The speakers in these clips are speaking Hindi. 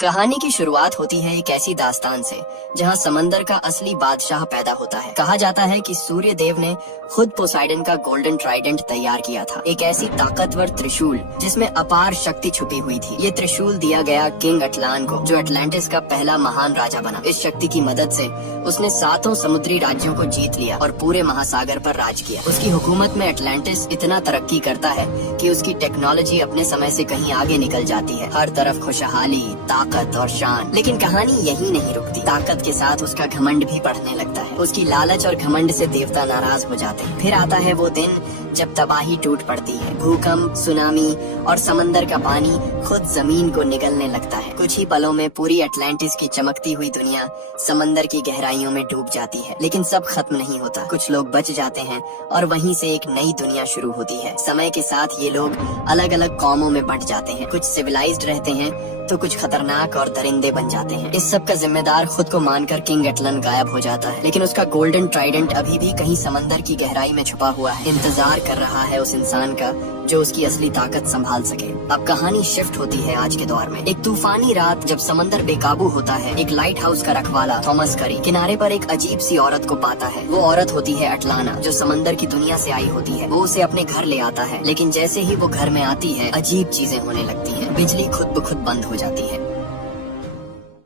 कहानी की शुरुआत होती है एक ऐसी दास्तान से जहां समंदर का असली बादशाह पैदा होता है। कहा जाता है कि सूर्य देव ने खुद पोसाइडन का गोल्डन ट्राइडेंट तैयार किया था, एक ऐसी ताकतवर त्रिशूल जिसमें अपार शक्ति छुपी हुई थी। ये त्रिशूल दिया गया किंग अटलान को, जो अटलांटिस का पहला महान राजा बना। इस शक्ति की मदद से उसने 7 समुद्री राज्यों को जीत लिया और पूरे महासागर पर राज किया। उसकी हुकूमत में अटलांटिस इतना तरक्की करता है कि उसकी टेक्नोलॉजी अपने समय से कहीं आगे निकल जाती है। हर तरफ खुशहाली, ताकत और शान। लेकिन कहानी यही नहीं रुकती। ताकत के साथ उसका घमंड भी बढ़ने लगता है। उसकी लालच और घमंड से देवता नाराज हो जाते हैं। फिर आता है वो दिन जब तबाही टूट पड़ती है। भूकंप, सुनामी और समंदर का पानी खुद जमीन को निगलने लगता है। कुछ ही पलों में पूरी अटलांटिस की चमकती हुई दुनिया समंदर की गहराइयों में डूब जाती है। लेकिन सब खत्म नहीं होता। कुछ लोग बच जाते हैं और वहीं से एक नई दुनिया शुरू होती है। समय के साथ ये लोग अलग अलग कौमों में बंट जाते हैं। कुछ सिविलाइज्ड रहते हैं तो कुछ खतरनाक और दरिंदे बन जाते हैं। इस सब का जिम्मेदार खुद को मानकर किंग अटलन गायब हो जाता है। लेकिन उसका गोल्डन ट्राइडेंट अभी भी कहीं समंदर की गहराई में छुपा हुआ है, इंतजार कर रहा है उस इंसान का जो उसकी असली ताकत संभाल सके। अब कहानी शिफ्ट होती है आज के दौर में। एक तूफानी रात जब समंदर बेकाबू होता है, एक लाइट हाउस का रखवाला थॉमस करी किनारे पर एक अजीब सी औरत को पाता है। वो औरत होती है अटलाना, जो समंदर की दुनिया से आई होती है। वो उसे अपने घर ले आता है, लेकिन जैसे ही वो घर में आती है अजीब चीजें होने लगती है। बिजली खुद ब खुद बंद हो जाती है।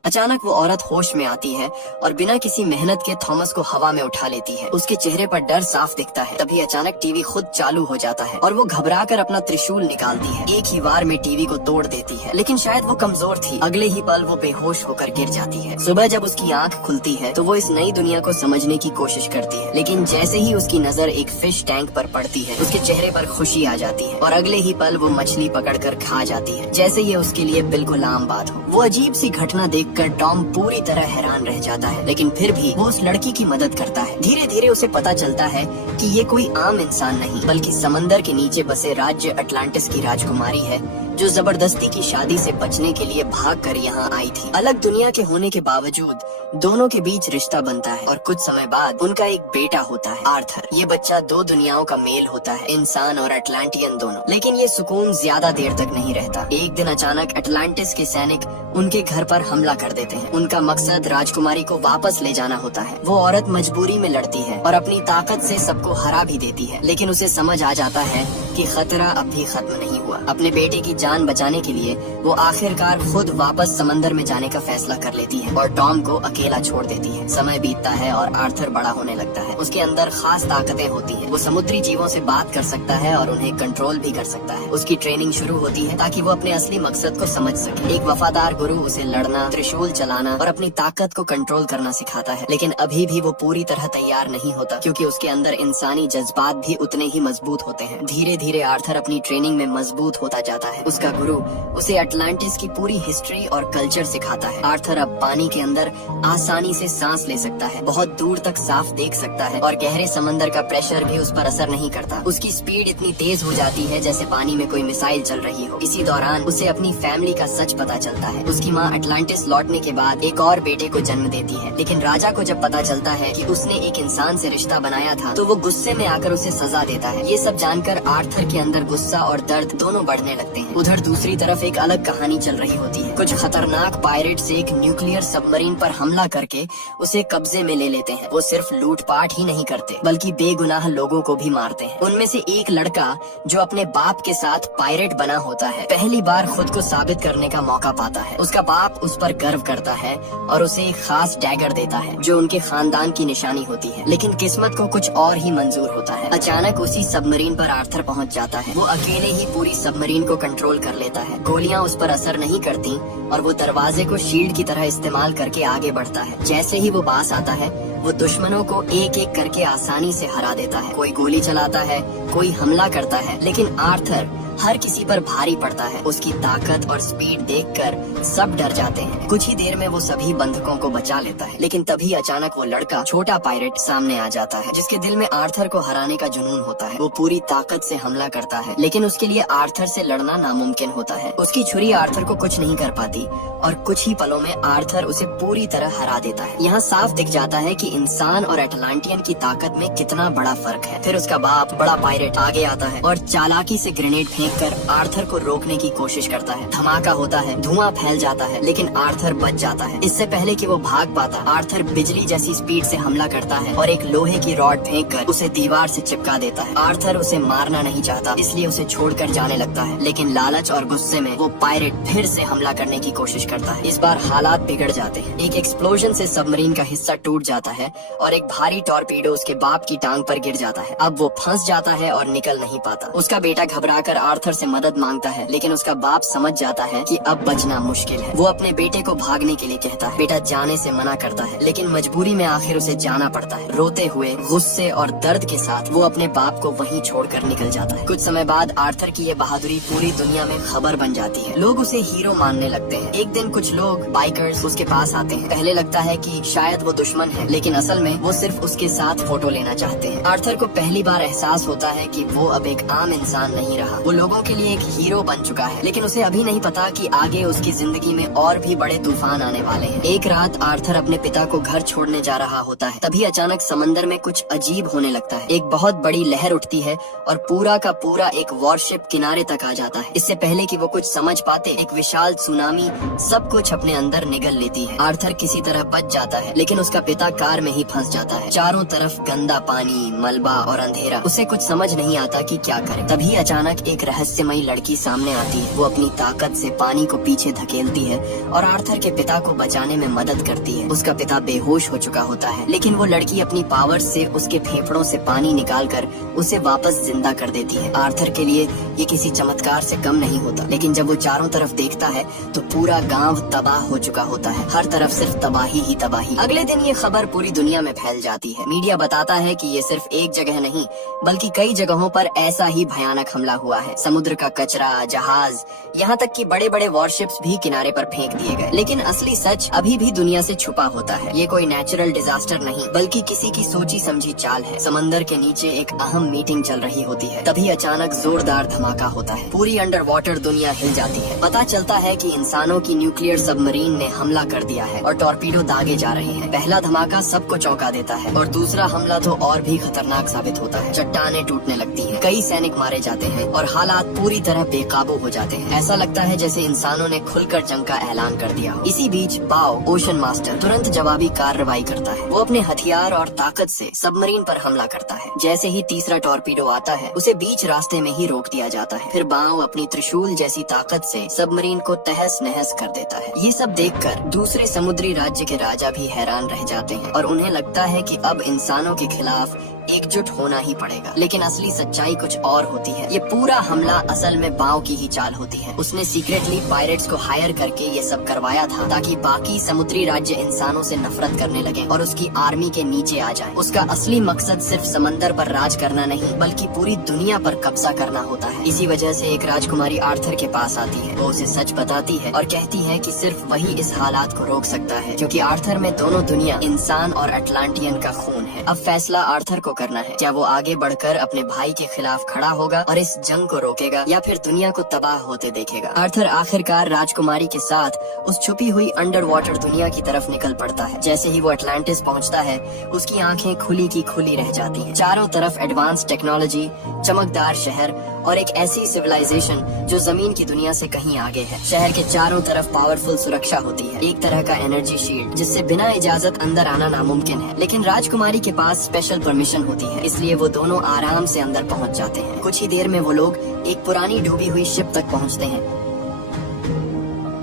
अचानक वो औरत होश में आती है और बिना किसी मेहनत के थॉमस को हवा में उठा लेती है। उसके चेहरे पर डर साफ दिखता है। तभी अचानक टीवी खुद चालू हो जाता है और वो घबराकर अपना त्रिशूल निकालती है। एक ही वार में टीवी को तोड़ देती है, लेकिन शायद वो कमजोर थी। अगले ही पल वो बेहोश होकर गिर जाती है। सुबह जब उसकी आंख खुलती है तो वो इस नई दुनिया को समझने की कोशिश करती है, लेकिन जैसे ही उसकी नजर एक फिश टैंक पर पड़ती है, उसके चेहरे पर खुशी आ जाती है और अगले ही पल वो मछली पकड़कर खा जाती है, जैसे ये उसके लिए बिल्कुल आम बात हो। वो अजीब सी घटना देखकर टॉम पूरी तरह हैरान रह जाता है, लेकिन फिर भी वो उस लड़की की मदद करता है। धीरे धीरे उसे पता चलता है कि ये कोई आम इंसान नहीं, बल्कि समंदर के नीचे बसे राज्य अटलांटिस की राजकुमारी है, जो जबरदस्ती की शादी से बचने के लिए भागकर यहाँ आई थी। अलग दुनिया के होने के बावजूद दोनों के बीच रिश्ता बनता है और कुछ समय बाद उनका एक बेटा होता है, आर्थर। ये बच्चा 2 दुनियाओं का मेल होता है, इंसान और अटलांटियन दोनों। लेकिन ये सुकून ज्यादा देर तक नहीं रहता। एक दिन अचानक अटलांटिस के सैनिक उनके घर पर हमला कर देते हैं। उनका मकसद राजकुमारी को वापस ले जाना होता है। वो औरत मजबूरी में लड़ती है और अपनी ताकत से सबको हरा भी देती है, लेकिन उसे समझ आ जाता है कि खतरा अब भी खत्म नहीं हुआ। अपने बेटे की जान बचाने के लिए वो आखिरकार खुद वापस समंदर में जाने का फैसला कर लेती है और टॉम को अकेला छोड़ देती है। समय बीतता है और आर्थर बड़ा होने लगता है। उसके अंदर खास ताकतें होती हैं। वो समुद्री जीवों से बात कर सकता है और उन्हें कंट्रोल भी कर सकता है। उसकी ट्रेनिंग शुरू होती है ताकि वो अपने असली मकसद को समझ सके। एक वफादार गुरु उसे लड़ना, त्रिशूल चलाना और अपनी ताकत को कंट्रोल करना सिखाता है। लेकिन अभी भी वो पूरी तरह तैयार नहीं होता, क्योंकि उसके अंदर इंसानी जज्बात भी उतने ही मजबूत होते हैं। धीरे धीरे आर्थर अपनी ट्रेनिंग में मजबूत होता जाता है। उसका गुरु उसे अटलांटिस की पूरी हिस्ट्री और कल्चर सिखाता है। आर्थर अब पानी के अंदर आसानी से सांस ले सकता है, बहुत दूर तक साफ देख सकता है और गहरे समंदर का प्रेशर भी उस पर असर नहीं करता। उसकी स्पीड इतनी तेज हो जाती है जैसे पानी में कोई मिसाइल चल रही हो। इसी दौरान उसे अपनी फैमिली का सच पता चलता है। उसकी माँ अटलांटिस लौटने के बाद एक और बेटे को जन्म देती है, लेकिन राजा को जब पता चलता है कि उसने एक इंसान से रिश्ता बनाया था तो वो गुस्से में आकर उसे सजा देता है। ये सब जानकर आर्थर के अंदर गुस्सा और दर्द दोनों बढ़ने लगते हैं। उधर दूसरी तरफ एक अलग कहानी चल रही होती है। कुछ खतरनाक पायरेट्स एक न्यूक्लियर सबमरीन पर हमला करके उसे कब्जे में ले लेते हैं। वो सिर्फ लूटपाट ही नहीं करते, बल्कि बेगुनाह लोगों को भी मारते हैं। उनमें से एक लड़का जो अपने बाप के साथ पायरेट बना होता है, पहली बार खुद को साबित करने का मौका पाता है। उसका बाप उस पर गर्व करता है और उसे एक खास डैगर देता है जो उनके खानदान की निशानी होती है। लेकिन किस्मत को कुछ और ही मंजूर होता है। अचानक उसी सबमरीन पर आर्थर पहुंच जाता है। वो अकेले ही पूरी सबमरीन को कंट्रोल कर लेता है। गोलियां उस पर असर नहीं करती और वो दरवाजे को शील्ड की तरह इस्तेमाल करके आगे बढ़ता है। जैसे ही वो पास आता है वो दुश्मनों को एक एक करके आसानी से हरा देता है। कोई गोली चलाता है, कोई हमला करता है, लेकिन आर्थर हर किसी पर भारी पड़ता है। उसकी ताकत और स्पीड देखकर सब डर जाते हैं। कुछ ही देर में वो सभी बंधकों को बचा लेता है, लेकिन तभी अचानक वो लड़का, छोटा पायरेट, सामने आ जाता है, जिसके दिल में आर्थर को हराने का जुनून होता है। वो पूरी ताकत से हमला करता है, लेकिन उसके लिए आर्थर से लड़ना नामुमकिन होता है। उसकी छुरी आर्थर को कुछ नहीं कर पाती और कुछ ही पलों में आर्थर उसे पूरी तरह हरा देता है। यहाँ साफ दिख जाता है कि इंसान और अटलांटियन की ताकत में कितना बड़ा फर्क है। फिर उसका बाप, बड़ा पायरेट, आगे आता है और चालाकी से ग्रेनेड फेंक देखकर आर्थर को रोकने की कोशिश करता है। धमाका होता है, धुआं फैल जाता है, लेकिन आर्थर बच जाता है। इससे पहले कि वो भाग पाता, आर्थर बिजली जैसी स्पीड से हमला करता है और एक लोहे की रॉड फेंककर उसे दीवार से चिपका देता है। आर्थर उसे मारना नहीं चाहता, इसलिए उसे छोड़कर जाने लगता है, लेकिन लालच और गुस्से में वो पायरेट फिर से हमला करने की कोशिश करता है। इस बार हालात बिगड़ जाते हैं। एक एक्सप्लोजन से सबमरीन का हिस्सा टूट जाता है और एक भारी टॉर्पीडो उसके बाप की टांग पर गिर जाता है। अब वो फंस जाता है और निकल नहीं पाता। उसका बेटा घबराकर आर्थर से मदद मांगता है, लेकिन उसका बाप समझ जाता है कि अब बचना मुश्किल है। वो अपने बेटे को भागने के लिए कहता है। बेटा जाने से मना करता है, लेकिन मजबूरी में आखिर उसे जाना पड़ता है। रोते हुए, गुस्से और दर्द के साथ वो अपने बाप को वहीं छोड़कर निकल जाता है। कुछ समय बाद आर्थर की ये बहादुरी पूरी दुनिया में खबर बन जाती है। लोग उसे हीरो मानने लगते हैं। एक दिन कुछ लोग बाइकर्स उसके पास आते हैं। पहले लगता है कि शायद वो दुश्मन है, लेकिन असल में वो सिर्फ उसके साथ फोटो लेना चाहते हैं। आर्थर को पहली बार एहसास होता है कि वो अब एक आम इंसान नहीं रहा। वो लोगों के लिए एक हीरो बन चुका है, लेकिन उसे अभी नहीं पता कि आगे उसकी जिंदगी में और भी बड़े तूफान आने वाले हैं। एक रात आर्थर अपने पिता को घर छोड़ने जा रहा होता है। तभी अचानक समंदर में कुछ अजीब होने लगता है। एक बहुत बड़ी लहर उठती है और पूरा का पूरा एक वॉरशिप किनारे तक आ जाता है। इससे पहले कि वो कुछ समझ पाते, एक विशाल सुनामी सब कुछ अपने अंदर निगल लेती है। आर्थर किसी तरह बच जाता है, लेकिन उसका पिता कार में ही फंस जाता है। चारों तरफ गंदा पानी, मलबा और अंधेरा। उसे कुछ समझ नहीं आता कि क्या करे। तभी अचानक एक रहस्यमयी लड़की सामने आती है। वो अपनी ताकत से पानी को पीछे धकेलती है और आर्थर के पिता को बचाने में मदद करती है। उसका पिता बेहोश हो चुका होता है, लेकिन वो लड़की अपनी पावर से उसके फेफड़ों से पानी निकालकर उसे वापस जिंदा कर देती है। आर्थर के लिए ये किसी चमत्कार से कम नहीं होता, लेकिन जब वो चारों तरफ देखता है तो पूरा गांव तबाह हो चुका होता है। हर तरफ सिर्फ तबाही ही तबाही। अगले दिन ये खबर पूरी दुनिया में फैल जाती है। मीडिया बताता है कि ये सिर्फ एक जगह नहीं, बल्कि कई जगहों पर ऐसा ही भयानक हमला हुआ है। समुद्र का कचरा, जहाज, यहाँ तक कि बड़े बड़े वॉरशिप्स भी किनारे पर फेंक दिए गए। लेकिन असली सच अभी भी दुनिया से छुपा होता है। ये कोई नेचुरल डिजास्टर नहीं, बल्कि किसी की सोची समझी चाल है। समंदर के नीचे एक अहम मीटिंग चल रही होती है। तभी अचानक जोरदार धमाका होता है। पूरी अंडर वाटर दुनिया हिल जाती है। पता चलता है कि इंसानों की न्यूक्लियर सबमरीन ने हमला कर दिया है और टॉर्पीडो दागे जा रहे हैं। पहला धमाका सबको चौंका देता है और दूसरा हमला तो और भी खतरनाक साबित होता है। चट्टानें टूटने लगती हैं, कई सैनिक मारे जाते हैं और हालात पूरी तरह बेकाबू हो जाते हैं। ऐसा लगता है जैसे इंसानों ने खुलकर जंग का ऐलान कर दिया हो। इसी बीच बाओ, ओशन मास्टर, तुरंत जवाबी कार्रवाई करता है। वो अपने हथियार और ताकत से सबमरीन पर हमला करता है। जैसे ही तीसरा टॉर्पीडो आता है, उसे बीच रास्ते में ही रोक दिया जाता है। फिर बाओ अपनी त्रिशूल जैसी ताकत से सबमरीन को तहस नहस कर देता है। ये सब देखकर दूसरे समुद्री राज्य के राजा भी हैरान रह जाते हैं और उन्हें लगता है कि अब इंसानों के खिलाफ एकजुट होना ही पड़ेगा। लेकिन असली सच्चाई कुछ और होती है। ये पूरा हमला असल में बाओ की ही चाल होती है। उसने सीक्रेटली पायरेट्स को हायर करके ये सब करवाया था ताकि बाकी समुद्री राज्य इंसानों से नफरत करने लगे और उसकी आर्मी के नीचे आ जाए। उसका असली मकसद सिर्फ समंदर पर राज करना नहीं, बल्कि पूरी दुनिया पर कब्जा करना होता है। इसी वजह से एक राजकुमारी आर्थर के पास आती है। वो उसे सच बताती है और कहती है कि सिर्फ वही इस हालात को रोक सकता है, क्योंकि आर्थर में दोनों दुनिया, इंसान और अटलांटियन का खून है। अब फैसला आर्थर को करना है। क्या वो आगे बढ़कर अपने भाई के खिलाफ खड़ा होगा और इस जंग को रोकेगा, या फिर दुनिया को तबाह होते देखेगा। आर्थर आखिरकार राजकुमारी के साथ उस छुपी हुई अंडर वाटर दुनिया की तरफ निकल पड़ता है। जैसे ही वो अटलांटिस पहुंचता है, उसकी आंखें खुली की खुली रह जाती हैं। चारों तरफ एडवांस टेक्नोलॉजी, चमकदार शहर और एक ऐसी सिविलाइजेशन जो जमीन की दुनिया से कहीं आगे है। शहर के चारों तरफ पावरफुल सुरक्षा होती है, एक तरह का एनर्जी शील्ड जिससे बिना इजाजत अंदर आना नामुमकिन है। लेकिन राजकुमारी के पास स्पेशल परमिशन होती है, इसलिए वो दोनों आराम से अंदर पहुंच जाते हैं। कुछ ही देर में वो लोग एक पुरानी डूबी हुई शिप तक पहुंचते हैं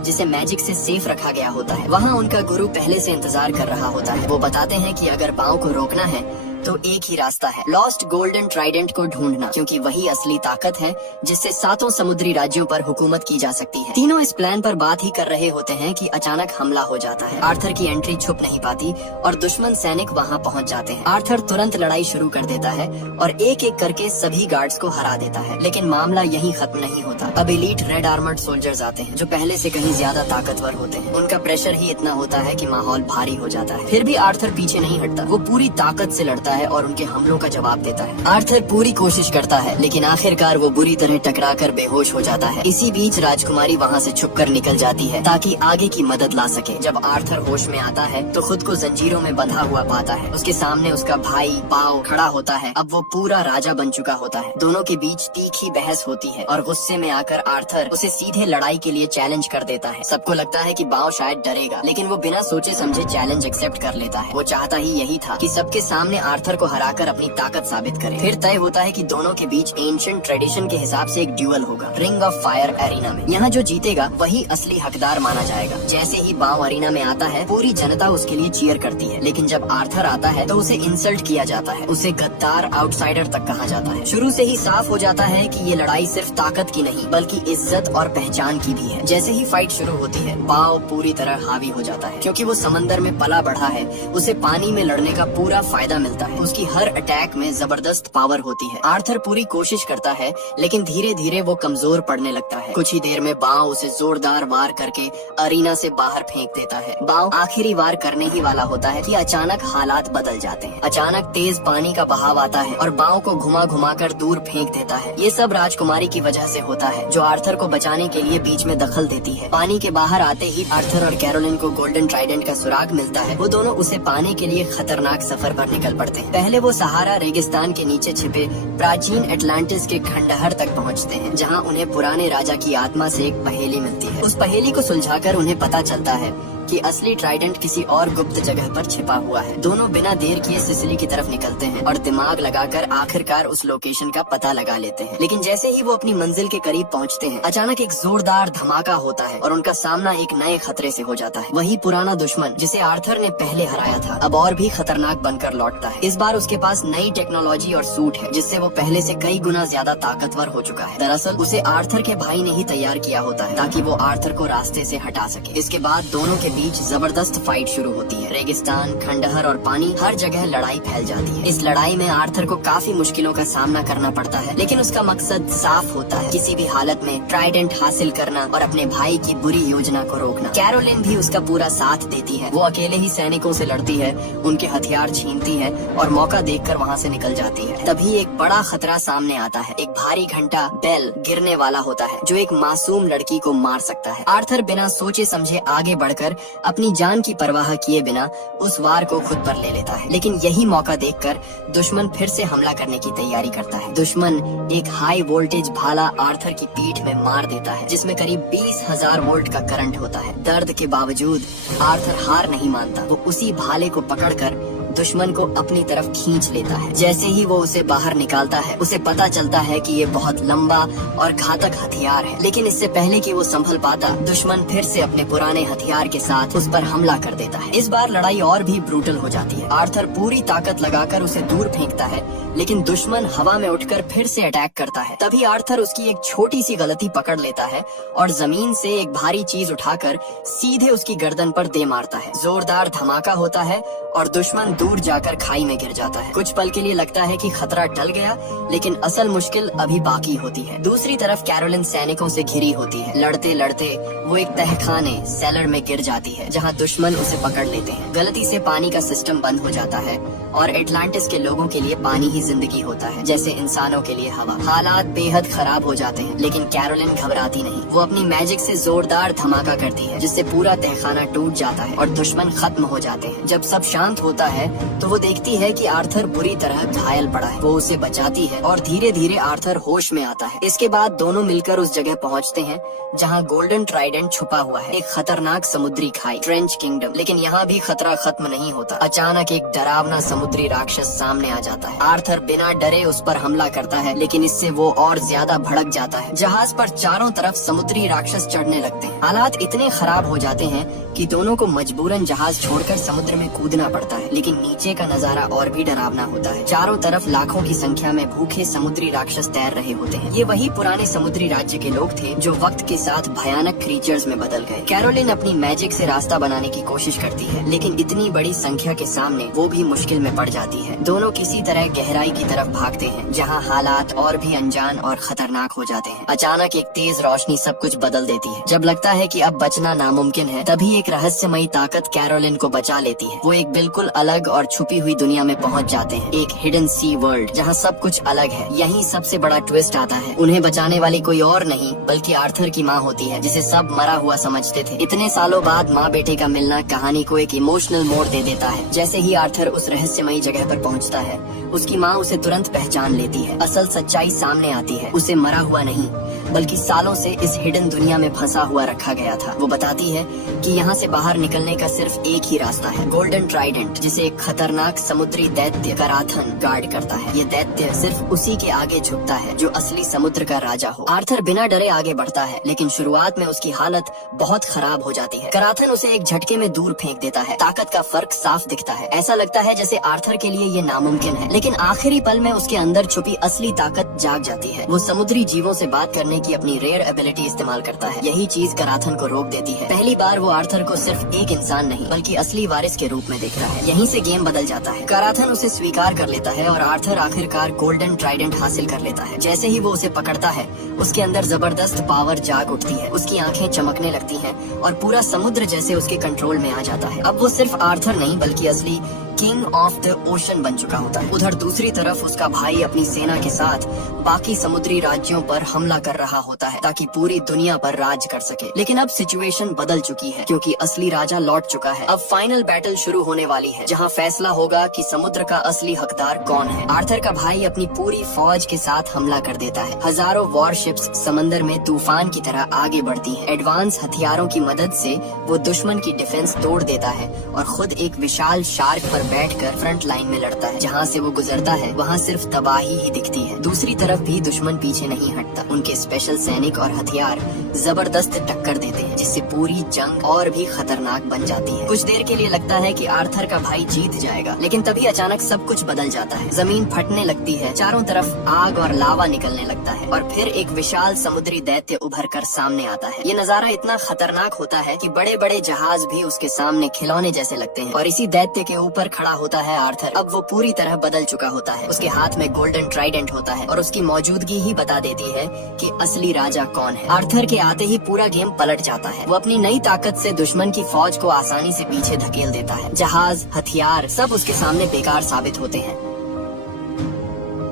जिसे मैजिक से सेफ रखा गया होता है। वहाँ उनका गुरु पहले से इंतजार कर रहा होता है। वो बताते हैं कि अगर बाओ को रोकना है तो एक ही रास्ता है, लॉस्ट गोल्डन ट्राइडेंट को ढूंढना, क्योंकि वही असली ताकत है जिससे 7 समुद्री राज्यों पर हुकूमत की जा सकती है। तीनों इस प्लान पर बात ही कर रहे होते हैं कि अचानक हमला हो जाता है। आर्थर की एंट्री छुप नहीं पाती और दुश्मन सैनिक वहां पहुंच जाते हैं। आर्थर तुरंत लड़ाई शुरू कर देता है और एक एक करके सभी गार्ड्स को हरा देता है। लेकिन मामला यहीं खत्म नहीं होता। अब एलीट रेड आर्मर्ड सोल्जर्स आते हैं जो पहले से कहीं ज्यादा ताकतवर होते हैं। उनका प्रेशर ही इतना होता है कि माहौल भारी हो जाता है। फिर भी आर्थर पीछे नहीं हटता। वो पूरी ताकत से लड़ता आता है और उनके हमलों का जवाब देता है। आर्थर पूरी कोशिश करता है लेकिन आखिरकार वो बुरी तरह टकराकर बेहोश हो जाता है। इसी बीच राजकुमारी वहाँ से छुपकर निकल जाती है ताकि आगे की मदद ला सके। जब आर्थर होश में आता है तो खुद को जंजीरों में बंधा हुआ पाता है। उसके सामने उसका भाई बाओ खड़ा होता है। अब वो पूरा राजा बन चुका होता है। दोनों के बीच तीखी बहस होती है और गुस्से में आकर आर्थर उसे सीधे लड़ाई के लिए चैलेंज कर देता है। सबको लगता है कि बाओ शायद डरेगा लेकिन वो बिना सोचे समझे चैलेंज एक्सेप्ट कर लेता है। वो चाहता ही यही था कि सबके सामने आर्थर को हराकर अपनी ताकत साबित करे। फिर तय होता है कि दोनों के बीच एंशिएंट ट्रेडिशन के हिसाब से एक ड्यूअल होगा रिंग ऑफ फायर एरिना में। यहाँ जो जीतेगा वही असली हकदार माना जाएगा। जैसे ही बाओ एरिना में आता है पूरी जनता उसके लिए चीयर करती है लेकिन जब आर्थर आता है तो उसे इंसल्ट किया जाता है। उसे गद्दार आउटसाइडर तक कहा जाता है। शुरू से ही साफ हो जाता है कि ये लड़ाई सिर्फ ताकत की नहीं बल्कि इज्जत और पहचान की भी है। जैसे ही फाइट शुरू होती है बाओ पूरी तरह हावी हो जाता है। क्योंकि वो समंदर में पला बढ़ा है उसे पानी में लड़ने का पूरा फायदा मिलता है। उसकी हर अटैक में जबरदस्त पावर होती है। आर्थर पूरी कोशिश करता है लेकिन धीरे धीरे वो कमजोर पड़ने लगता है। कुछ ही देर में बाओ उसे जोरदार वार करके अरीना से बाहर फेंक देता है। बाओ आखिरी वार करने ही वाला होता है कि अचानक हालात बदल जाते हैं। अचानक तेज पानी का बहाव आता है और बाओ को घुमा घुमा कर दूर फेंक देता है। ये सब राजकुमारी की वजह से होता है जो आर्थर को बचाने के लिए बीच में दखल देती है। पानी के बाहर आते ही आर्थर और कैरोलिन को गोल्डन ट्राइडेंट का सुराग मिलता है। वो दोनों उसे पाने के लिए खतरनाक सफर पर निकल पड़ते हैं। पहले वो सहारा रेगिस्तान के नीचे छिपे प्राचीन एटलांटिस के खंडहर तक पहुंचते हैं जहां उन्हें पुराने राजा की आत्मा से एक पहेली मिलती है। उस पहेली को सुलझाकर उन्हें पता चलता है कि असली ट्राइडेंट किसी और गुप्त जगह पर छिपा हुआ है। दोनों बिना देर किए सिसिली की तरफ निकलते हैं और दिमाग लगाकर आखिरकार उस लोकेशन का पता लगा लेते हैं। लेकिन जैसे ही वो अपनी मंजिल के करीब पहुंचते हैं अचानक एक जोरदार धमाका होता है और उनका सामना एक नए खतरे से हो जाता है। वही पुराना दुश्मन जिसे आर्थर ने पहले हराया था अब और भी खतरनाक बनकर लौटता है। इस बार उसके पास नई टेक्नोलॉजी और सूट है जिससे वो पहले से कई गुना ज्यादा ताकतवर हो चुका है। दरअसल उसे आर्थर के भाई ने ही तैयार किया होता है ताकि वो आर्थर को रास्ते से हटा सके। इसके बाद दोनों के बीच जबरदस्त फाइट शुरू होती है। रेगिस्तान, खंडहर और पानी हर जगह लड़ाई फैल जाती है। इस लड़ाई में आर्थर को काफी मुश्किलों का सामना करना पड़ता है लेकिन उसका मकसद साफ होता है, किसी भी हालत में ट्राइडेंट हासिल करना और अपने भाई की बुरी योजना को रोकना। कैरोलिन भी उसका पूरा साथ देती है। वो अकेले ही सैनिकों से लड़ती है, उनके हथियार छीनती है और मौका देखकर वहाँ से निकल जाती है। तभी एक बड़ा खतरा सामने आता है। एक भारी घंटा बेल गिरने वाला होता है जो एक मासूम लड़की को मार सकता है। आर्थर बिना सोचे समझे आगे बढ़कर अपनी जान की परवाह किए बिना उस वार को खुद पर ले लेता है। लेकिन यही मौका देखकर दुश्मन फिर से हमला करने की तैयारी करता है। दुश्मन एक हाई वोल्टेज भाला आर्थर की पीठ में मार देता है जिसमें करीब 20,000 वोल्ट का करंट होता है। दर्द के बावजूद आर्थर हार नहीं मानता। वो उसी भाले को पकड़कर दुश्मन को अपनी तरफ खींच लेता है। जैसे ही वो उसे बाहर निकालता है उसे पता चलता है कि ये बहुत लंबा और घातक हथियार है। लेकिन इससे पहले कि वो संभल पाता दुश्मन फिर से अपने पुराने हथियार के साथ उस पर हमला कर देता है। इस बार लड़ाई और भी ब्रूटल हो जाती है। आर्थर पूरी ताकत लगाकर उसे दूर फेंकता है लेकिन दुश्मन हवा में उठकर फिर से अटैक करता है। तभी आर्थर उसकी एक छोटी सी गलती पकड़ लेता है और जमीन से एक भारी चीज उठाकर सीधे उसकी गर्दन पर दे मारता है। जोरदार धमाका होता है और दुश्मन दूर जाकर खाई में गिर जाता है। कुछ पल के लिए लगता है कि खतरा टल गया लेकिन असल मुश्किल अभी बाकी होती है। दूसरी तरफ कैरोलिन सैनिकों से घिरी होती है। लड़ते लड़ते वो एक तहखाने सेलर में गिर जाती है जहाँ दुश्मन उसे पकड़ लेते हैं। गलती से पानी का सिस्टम बंद हो जाता है और एटलांटिस के लोगों के लिए पानी ही जिंदगी होता है जैसे इंसानों के लिए हवा। हालात बेहद खराब हो जाते हैं लेकिन कैरोलिन घबराती नहीं। वो अपनी मैजिक से जोरदार धमाका करती है जिससे पूरा तहखाना टूट जाता है और दुश्मन खत्म हो जाते हैं। जब सब शांत होता है तो वो देखती है कि आर्थर बुरी तरह घायल पड़ा है। वो उसे बचाती है और धीरे धीरे आर्थर होश में आता है। इसके बाद दोनों मिलकर उस जगह पहुंचते हैं जहां गोल्डन ट्राइडेंट छुपा हुआ है, एक खतरनाक समुद्री खाई, ट्रेंच किंगडम। लेकिन यहाँ भी खतरा खत्म नहीं होता। अचानक एक डरावना समुद्री राक्षस सामने आ जाता है। आर्थर बिना डरे उस पर हमला करता है लेकिन इससे वो और ज्यादा भड़क जाता है। जहाज पर चारों तरफ समुद्री राक्षस चढ़ने लगते हैं। हालात इतने खराब हो जाते हैं कि दोनों को मजबूरन जहाज छोड़कर समुद्र में कूदना पड़ता है। लेकिन नीचे का नजारा और भी डरावना होता है। चारों तरफ लाखों की संख्या में भूखे समुद्री राक्षस तैर रहे होते हैं। ये वही पुराने समुद्री राज्य के लोग थे जो वक्त के साथ भयानक क्रीचर्स में बदल गए। कैरोलिन अपनी मैजिक से रास्ता बनाने की कोशिश करती है लेकिन इतनी बड़ी संख्या के सामने वो भी मुश्किल में पड़ जाती है। दोनों किसी तरह गहराई की तरफ भागते हैं जहाँ हालात और भी अनजान और खतरनाक हो जाते हैं। अचानक एक तेज रोशनी सब कुछ बदल देती है। जब लगता है कि अब बचना नामुमकिन है तभी एक रहस्यमयी ताकत कैरोलिन को बचा लेती है। वो एक बिल्कुल अलग अलग और छुपी हुई दुनिया में पहुंच जाते हैं, एक हिडन सी वर्ल्ड जहां सब कुछ अलग है। यहीं सबसे बड़ा ट्विस्ट आता है। उन्हें बचाने वाली कोई और नहीं बल्कि आर्थर की माँ होती है, जिसे सब मरा हुआ समझते थे। इतने सालों बाद माँ बेटे का मिलना कहानी को एक इमोशनल मोड़ दे देता है। जैसे ही आर्थर उस रहस्यमयी जगह पर पहुंचता है, उसकी माँ उसे तुरंत पहचान लेती है। असल सच्चाई सामने आती है, उसे मरा हुआ नहीं बल्कि सालों से इस हिडन दुनिया में फंसा हुआ रखा गया था। वो बताती है कि यहाँ से बाहर निकलने का सिर्फ एक ही रास्ता है, गोल्डन ट्राइडेंट, जिसे एक खतरनाक समुद्री दैत्य कराथन गार्ड करता है। ये दैत्य सिर्फ उसी के आगे झुकता है जो असली समुद्र का राजा हो। आर्थर बिना डरे आगे बढ़ता है, लेकिन शुरुआत में उसकी हालत बहुत खराब हो जाती है। कराथन उसे एक झटके में दूर फेंक देता है। ताकत का फर्क साफ दिखता है। ऐसा लगता है जैसे आर्थर के लिए ये नामुमकिन है, लेकिन आखिरी पल में उसके अंदर छुपी असली ताकत जाग जाती है। वो समुद्री जीवों से बात करने की अपनी रेयर एबिलिटी इस्तेमाल करता है। यही चीज कराथन को रोक देती है। पहली बार वो आर्थर को सिर्फ एक इंसान नहीं बल्कि असली वारिस के रूप में देखता है। यहीं से गेम बदल जाता है। कराथन उसे स्वीकार कर लेता है और आर्थर आखिरकार गोल्डन ट्राइडेंट हासिल कर लेता है। जैसे ही वो उसे पकड़ता है, उसके अंदर जबरदस्त पावर जाग उठती है। उसकी आंखें चमकने लगती हैं और पूरा समुद्र जैसे उसके कंट्रोल में आ जाता है। अब वो सिर्फ आर्थर नहीं बल्कि असली किंग ऑफ द ओशन बन चुका होता है। उधर दूसरी तरफ उसका भाई अपनी सेना के साथ बाकी समुद्री राज्यों पर हमला कर रहा होता है ताकि पूरी दुनिया पर राज कर सके। लेकिन अब सिचुएशन बदल चुकी है क्योंकि असली राजा लौट चुका है। अब फाइनल बैटल शुरू होने वाली है जहां फैसला होगा कि समुद्र का असली हकदार कौन है। आर्थर का भाई अपनी पूरी फौज के साथ हमला कर देता है। हजारों वॉरशिप्स समंदर में तूफान की तरह आगे बढ़ती हैं। एडवांस हथियारों की मदद से वो दुश्मन की डिफेंस तोड़ देता है और खुद एक विशाल शार्क पर बैठकर फ्रंट लाइन में लड़ता है। जहाँ से वो गुजरता है वहाँ सिर्फ तबाही ही दिखती है। दूसरी तरफ भी दुश्मन पीछे नहीं हटता। उनके स्पेशल सैनिक और हथियार जबरदस्त टक्कर देते हैं, जिससे पूरी जंग और भी खतरनाक बन जाती है। कुछ देर के लिए लगता है कि आर्थर का भाई जीत जाएगा, लेकिन तभी अचानक सब कुछ बदल जाता है। जमीन फटने लगती है, चारों तरफ आग और लावा निकलने लगता है और फिर एक विशाल समुद्री दैत्य उभर कर सामने आता है। ये नजारा इतना खतरनाक होता है कि बड़े बड़े जहाज भी उसके सामने खिलौने जैसे लगते हैं। और इसी दैत्य के ऊपर खड़ा होता है आर्थर। अब वो पूरी तरह बदल चुका होता है। उसके हाथ में गोल्डन ट्राइडेंट होता है और उसकी मौजूदगी ही बता देती है कि असली राजा कौन है। आर्थर के आते ही पूरा गेम पलट जाता है। वो अपनी नई ताकत से दुश्मन की फौज को आसानी से पीछे धकेल देता है। जहाज, हथियार सब उसके सामने बेकार साबित होते हैं।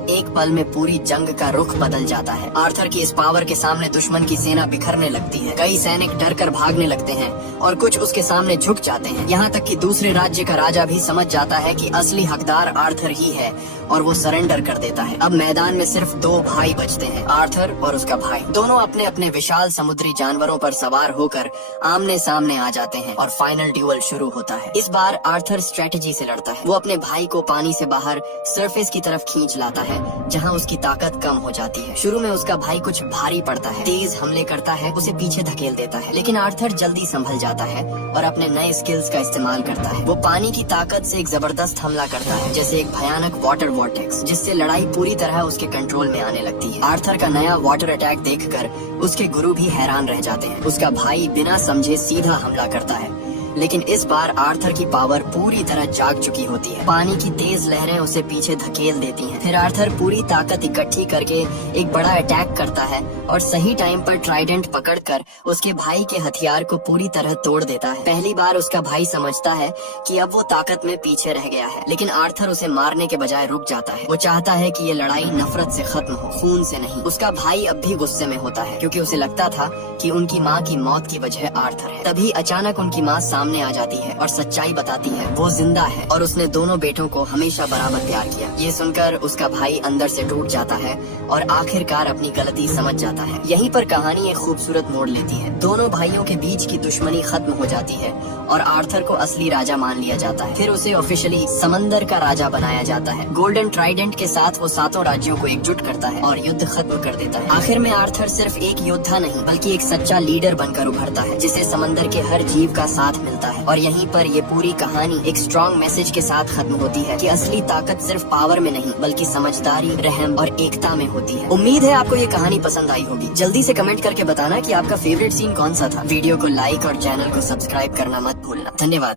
एक पल में पूरी जंग का रुख बदल जाता है। आर्थर की इस पावर के सामने दुश्मन की सेना बिखरने लगती है। कई सैनिक डर कर भागने लगते हैं और कुछ उसके सामने झुक जाते हैं। यहाँ तक कि दूसरे राज्य का राजा भी समझ जाता है कि असली हकदार आर्थर ही है और वो सरेंडर कर देता है। अब मैदान में सिर्फ दो भाई बचते हैं, आर्थर और उसका भाई। दोनों अपने अपने विशाल समुद्री जानवरों पर सवार होकर आमने सामने आ जाते हैं और फाइनल ड्यूअल शुरू होता है। इस बार आर्थर स्ट्रेटेजी से लड़ता है। वो अपने भाई को पानी से बाहर सरफेस की तरफ खींच लाता है जहां उसकी ताकत कम हो जाती है। शुरू में उसका भाई कुछ भारी पड़ता है, तेज हमले करता है, उसे पीछे धकेल देता है, लेकिन आर्थर जल्दी संभल जाता है और अपने नए स्किल्स का इस्तेमाल करता है। वो पानी की ताकत से एक जबरदस्त हमला करता है, जैसे एक भयानक वाटर वॉर्टेक्स, जिससे लड़ाई पूरी तरह उसके कंट्रोल में आने लगती है। आर्थर का नया वाटर अटैक देखकर उसके गुरु भी हैरान रह जाते हैं। उसका भाई बिना समझे सीधा हमला करता है, लेकिन इस बार आर्थर की पावर पूरी तरह जाग चुकी होती है। पानी की तेज लहरें उसे पीछे धकेल देती हैं। फिर आर्थर पूरी ताकत इकट्ठी करके एक बड़ा अटैक करता है और सही टाइम पर ट्राइडेंट पकड़कर उसके भाई के हथियार को पूरी तरह तोड़ देता है। पहली बार उसका भाई समझता है कि अब वो ताकत में पीछे रह गया है, लेकिन आर्थर उसे मारने के बजाय रुक जाता है। वो चाहता है कि ये लड़ाई नफरत से खत्म हो, खून से नहीं। उसका भाई अब भी गुस्से में होता है क्योंकि उसे लगता था कि उनकी माँ की मौत की वजह आर्थर है। तभी अचानक उनकी माँ सामने आ जाती है और सच्चाई बताती है, वो जिंदा है और उसने दोनों बेटों को हमेशा बराबर प्यार किया। ये सुनकर उसका भाई अंदर से टूट जाता है और आखिरकार अपनी गलती समझ जाता है। यहीं पर कहानी एक खूबसूरत मोड़ लेती है। दोनों भाइयों के बीच की दुश्मनी खत्म हो जाती है और आर्थर को असली राजा मान लिया जाता है। फिर उसे ऑफिशियली समंदर का राजा बनाया जाता है। गोल्डन ट्राइडेंट के साथ वो सातों राज्यों को एकजुट करता है और युद्ध खत्म कर देता है। आखिर में आर्थर सिर्फ एक योद्धा नहीं बल्कि एक सच्चा लीडर बनकर उभरता है, जिसे समंदर के हर जीव का साथ मिलता है। और यहीं पर ये पूरी कहानी एक स्ट्रॉन्ग मैसेज के साथ खत्म होती है कि असली ताकत सिर्फ पावर में नहीं बल्कि समझदारी, रहम और एकता में होती है। उम्मीद है आपको ये कहानी पसंद आई होगी। जल्दी से कमेंट करके बताना कि आपका फेवरेट सीन कौन सा था। वीडियो को लाइक और चैनल को सब्सक्राइब करना मत भूलना। धन्यवाद।